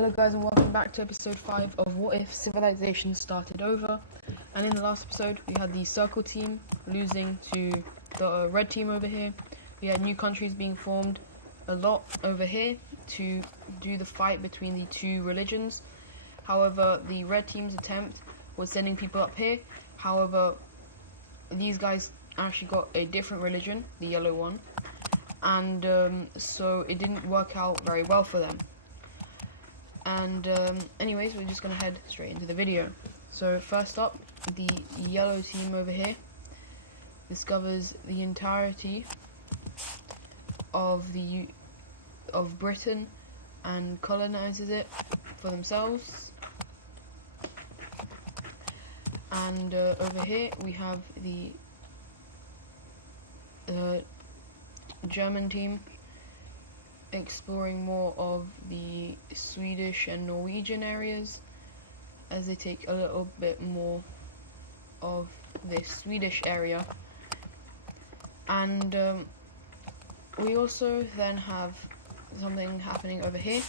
Hello guys and welcome back to episode 5 of What If Civilization Started Over. And in the last episode we had the Circle team losing to the Red team over here. We had new countries being formed a lot over here to do the fight between the two religions. However, the Red team's attempt was sending people up here. However, these guys actually got a different religion, the yellow one. And so it didn't work out very well for them. And anyways, we're just gonna head straight into the video. So first up, the yellow team over here discovers the entirety of Britain and colonizes it for themselves. And over here we have the German team exploring more of the Swedish and Norwegian areas as they take a little bit more of this Swedish area. And we also then have something happening over here,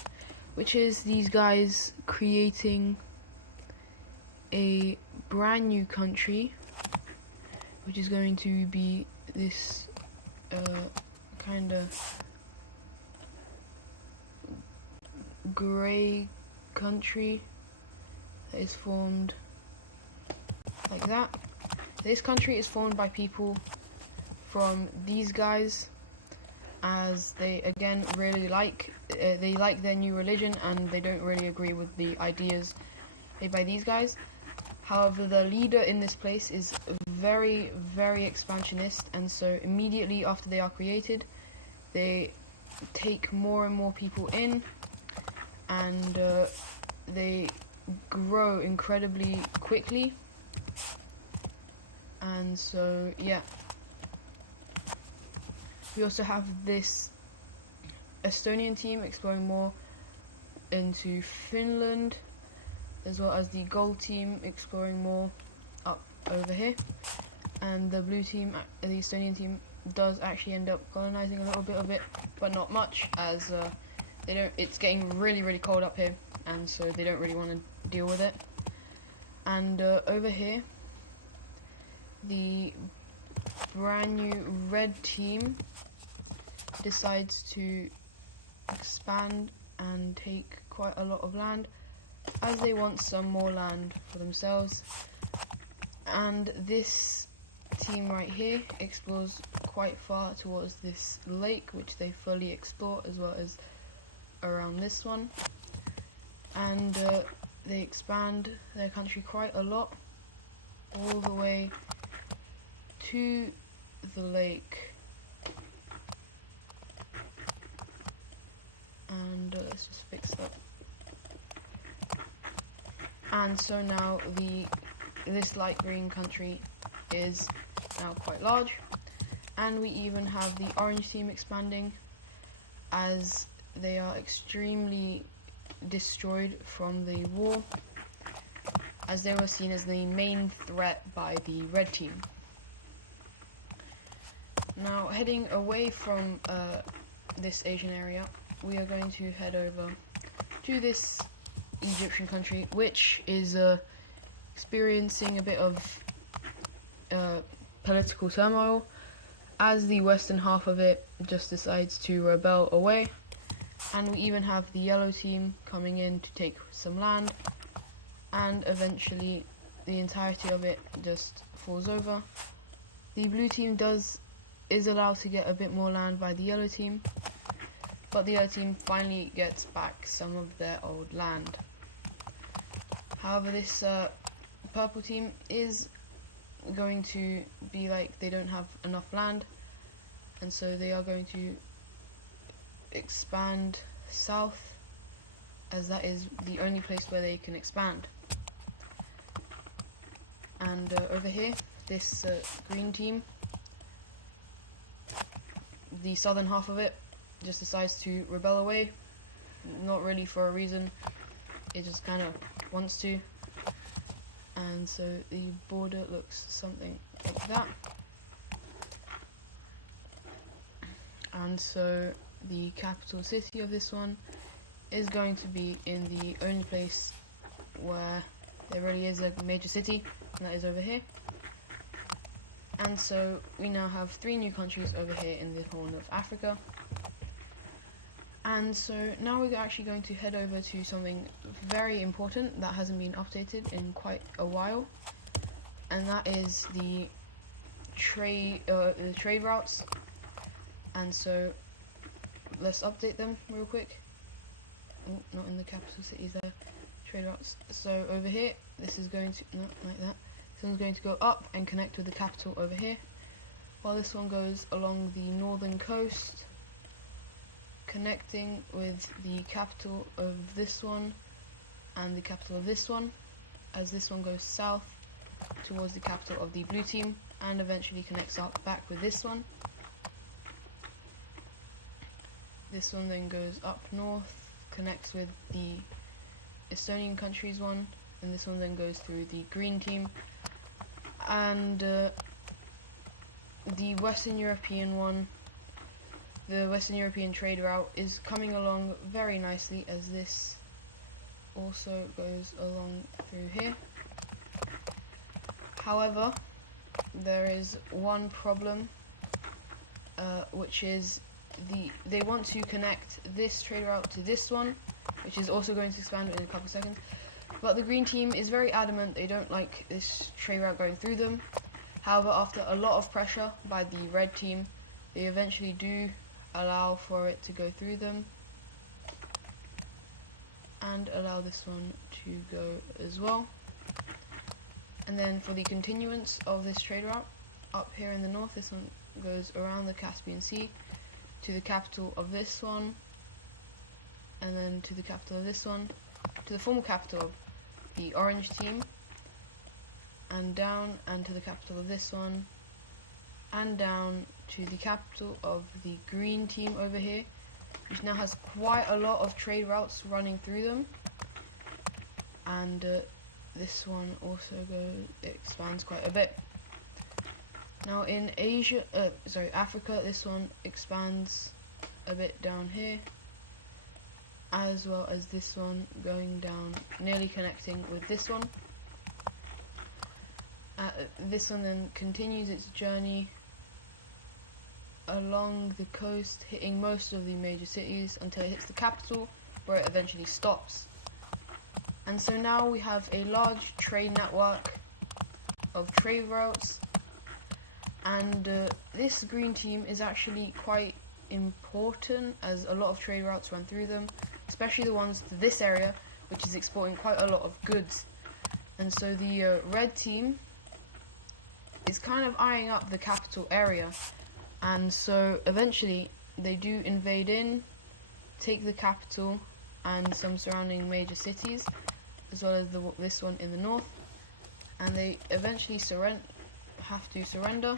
which is these guys creating a brand new country, which is going to be this kind of grey country that is formed like that. This country is formed by people from these guys, as they again really like their new religion and they don't really agree with the ideas made by these guys. However, the leader in this place is very, very expansionist, and so immediately after they are created, they take more and more people in, and they grow incredibly quickly. And so yeah, we also have this Estonian team exploring more into Finland, as well as the gold team exploring more up over here. And the blue team, the Estonian team, does actually end up colonizing a little bit of it, but not much, as it's getting really, really cold up here, and so they don't really want to deal with it. And over here, the brand new red team decides to expand and take quite a lot of land, as they want some more land for themselves. And this team right here explores quite far towards this lake, which they fully explore, as well as around this one. And they expand their country quite a lot, all the way to the lake. And let's just fix that. And so now this light green country is now quite large, and we even have the orange team expanding, as they are extremely destroyed from the war, as they were seen as the main threat by the red team. Now, heading away from this Asian area, we are going to head over to this Egyptian country, which is experiencing a bit of political turmoil, as the western half of it just decides to rebel away. And we even have the yellow team coming in to take some land, and eventually the entirety of it just falls over. The blue team is allowed to get a bit more land by the yellow team, but the yellow team finally gets back some of their old land. However, this purple team is going to be like they don't have enough land, and so they are going to expand south, as that is the only place where they can expand. And over here, this green team, the southern half of it, just decides to rebel away, not really for a reason, it just kind of wants to. And so the border looks something like that. And so the capital city of this one is going to be in the only place where there really is a major city, and that is over here. And so we now have 3 new countries over here in the Horn of Africa. And so now we're actually going to head over to something very important that hasn't been updated in quite a while, and that is the trade routes. And so let's update them real quick. Oh, not in the capital cities there. Trade routes. So over here, this is going to, not like that. This one's going to go up and connect with the capital over here, while this one goes along the northern coast, connecting with the capital of this one and the capital of this one, as this one goes south towards the capital of the blue team and eventually connects up back with this one. This one then goes up north, connects with the Estonian countries one, and this one then goes through the green team. And the Western European one, the Western European trade route, is coming along very nicely, as this also goes along through here. However, there is one problem, which is they want to connect this trade route to this one, which is also going to expand in a couple seconds. But the green team is very adamant they don't like this trade route going through them. However, after a lot of pressure by the red team, they eventually do allow for it to go through them and allow this one to go as well. And then for the continuance of this trade route, up here in the north, this one goes around the Caspian Sea to the capital of this one, and then to the capital of this one, to the former capital of the orange team, and down, and to the capital of this one, and down to the capital of the green team over here, which now has quite a lot of trade routes running through them. And this one also expands quite a bit. Now in Africa, this one expands a bit down here, as well as this one going down, nearly connecting with this one. This one then continues its journey along the coast, hitting most of the major cities until it hits the capital, where it eventually stops. And so now we have a large trade network of trade routes, and this green team is actually quite important, as a lot of trade routes run through them, especially the ones to this area, which is exporting quite a lot of goods. And so the red team is kind of eyeing up the capital area, and so eventually they do invade in, take the capital and some surrounding major cities, as well as this one in the north, and they eventually have to surrender.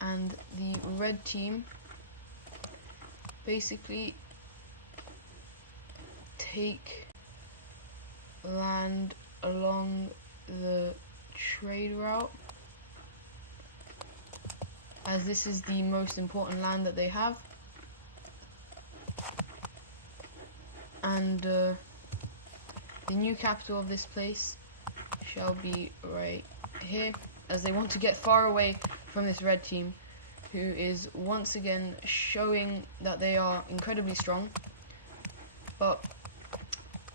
And the red team basically take land along the trade route, as this is the most important land that they have. And the new capital of this place shall be right here, as they want to get far away from this red team, who is once again showing that they are incredibly strong. But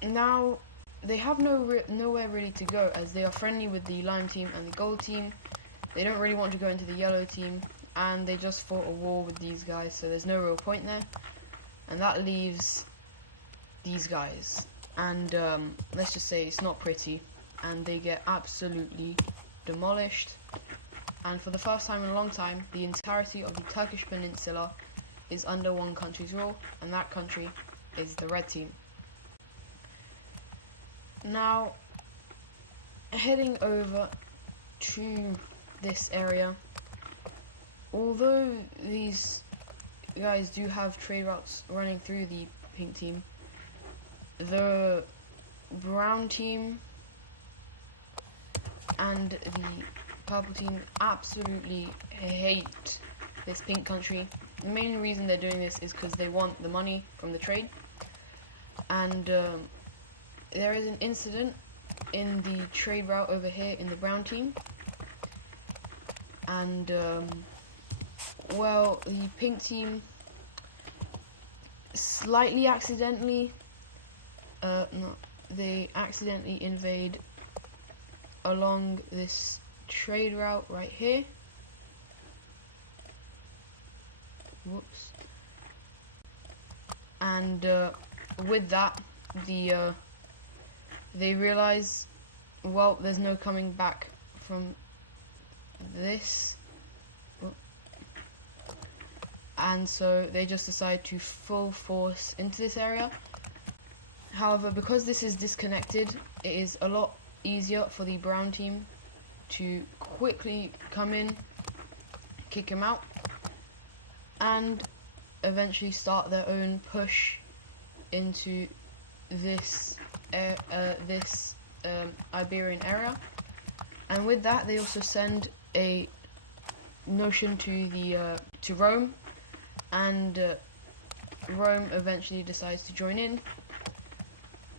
now they have nowhere really to go, as they are friendly with the lime team and the gold team. They don't really want to go into the yellow team, and they just fought a war with these guys, so there's no real point there. And that leaves these guys, and let's just say it's not pretty, and they get absolutely demolished. And for the first time in a long time, the entirety of the Turkish peninsula is under one country's rule, and that country is the red team. Now, heading over to this area, although these guys do have trade routes running through the pink team, the brown team and the purple team absolutely hate this pink country, the main reason they're doing this is because they want the money from the trade. And there is an incident in the trade route over here in the brown team. And well, the pink team slightly accidentally they accidentally invade along this trade route right here. Whoops. And with that, they realize, well, there's no coming back from this, and so they just decide to full force into this area. However, because this is disconnected, it is a lot easier for the brown team to quickly come in, kick him out, and eventually start their own push into this Iberian area. And with that, they also send a notion to Rome, and Rome eventually decides to join in,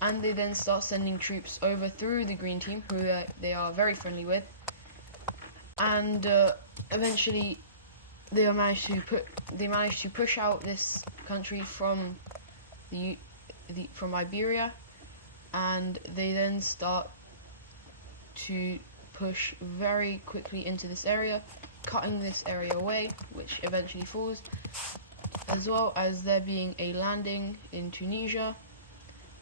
and they then start sending troops over through the green team, who they are very friendly with, and eventually they manage to push out this country from from Iberia, and they then start to push very quickly into this area, cutting this area away, which eventually falls, as well as there being a landing in Tunisia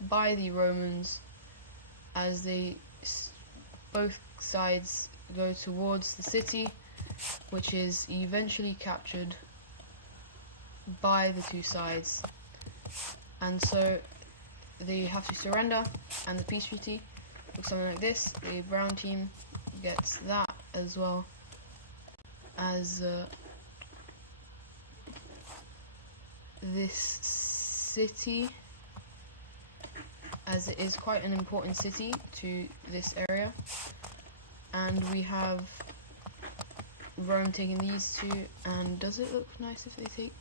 by the Romans as both sides go towards the city, which is eventually captured by the two sides. And so they have to surrender, and the peace treaty looks something like this. The brown team gets that, as well as this city, as it is quite an important city to this area. And we have Rome taking these two, and does it look nice if they take?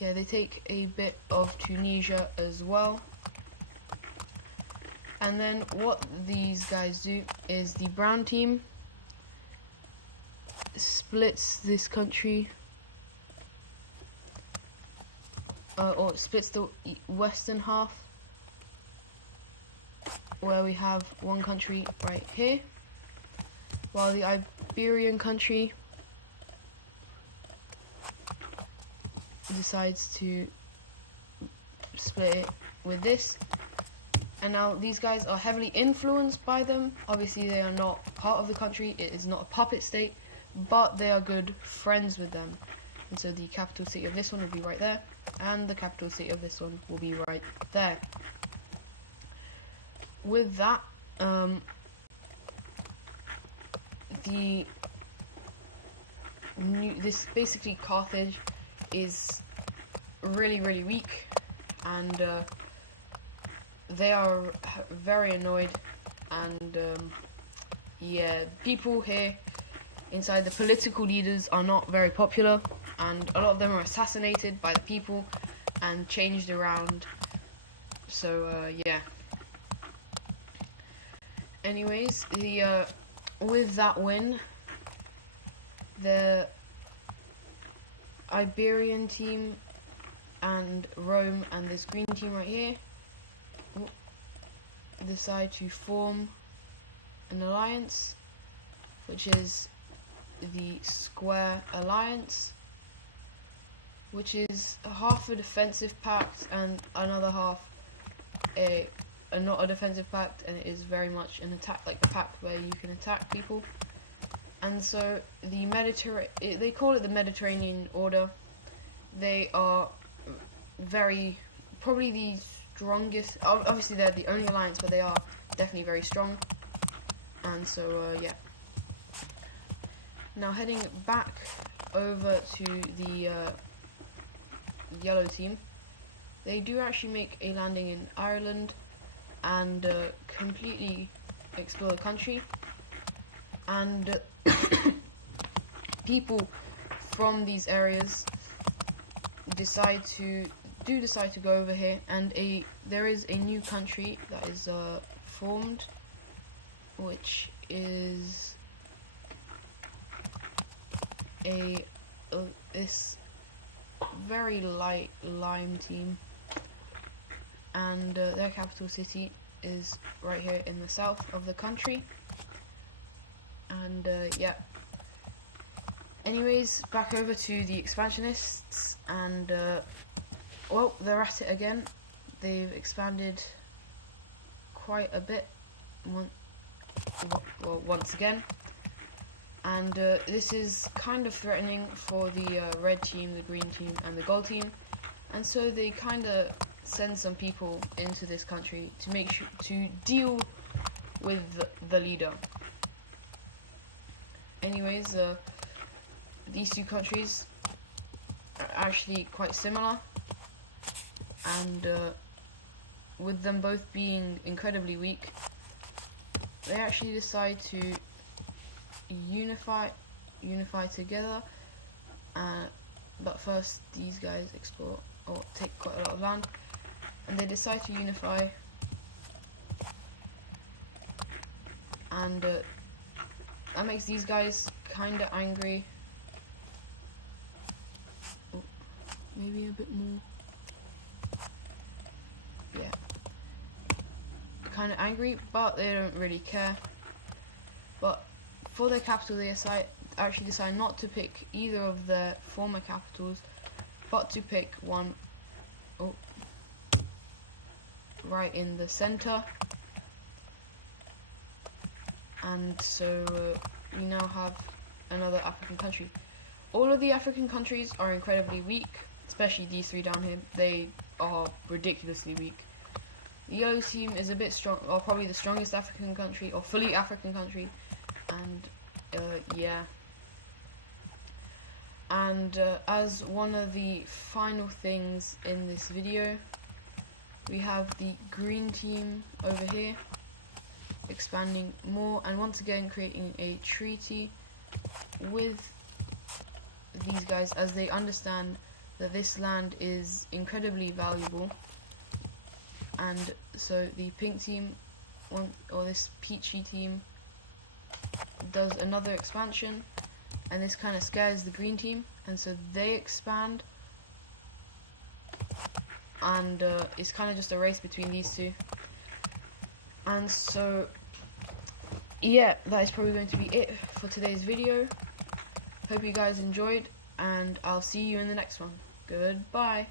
Yeah, they take a bit of Tunisia as well. And then what these guys do is the brown team splits this country, or splits the western half, where we have one country right here, while the Iberian country decides to split it with this. And now these guys are heavily influenced by them. Obviously they are not part of the country, it is not a puppet state, but they are good friends with them. And so the capital city of this one will be right there, and the capital city of this one will be right there. With that, this basically Carthage is really, really weak, and they are very annoyed, and yeah, people here inside, the political leaders, are not very popular, and a lot of them are assassinated by the people and changed around. So yeah. Anyways, with that win, the Iberian team and Rome and this green team right here decide to form an alliance, which is the Square Alliance, which is half a defensive pact and another half not a defensive pact, and it is very much an attack, like the pact where you can attack people. And so the they call it the Mediterranean Order. They are probably the strongest. Obviously they're the only alliance, but they are definitely very strong. And so yeah. Now heading back over to the yellow team, they do actually make a landing in Ireland and completely explore the country, and people from these areas decide to go over here, and there is a new country that is formed, which is this very light lime team, and their capital city is right here in the south of the country. And yeah. Anyways, back over to the expansionists, and well, they're at it again. They've expanded quite a bit, once again, and this is kind of threatening for the red team, the green team, and the gold team, and so they kind of send some people into this country to make sure to deal with the leader. Anyways, these two countries are actually quite similar, and with them both being incredibly weak, they actually decide to unify together. But first, these guys explore or take quite a lot of land, and they decide to unify, and that makes these guys kind of angry. Oh, maybe a bit more. Yeah, kind of angry, but they don't really care. But for their capital, they actually decide not to pick either of their former capitals, but to pick one right in the center. And so we now have another African country. All of the African countries are incredibly weak, especially these three down here. They are ridiculously weak. The yellow team is a bit strong, or probably the strongest African country, or fully African country, and yeah. And as one of the final things in this video, we have the green team over here, expanding more, and once again creating a treaty with these guys, as they understand that this land is incredibly valuable. And so the pink team, or this peachy team, does another expansion, and this kind of scares the green team, and so they expand, and it's kind of just a race between these two. And so yeah, that is probably going to be it for today's video. Hope you guys enjoyed, and I'll see you in the next one. Goodbye.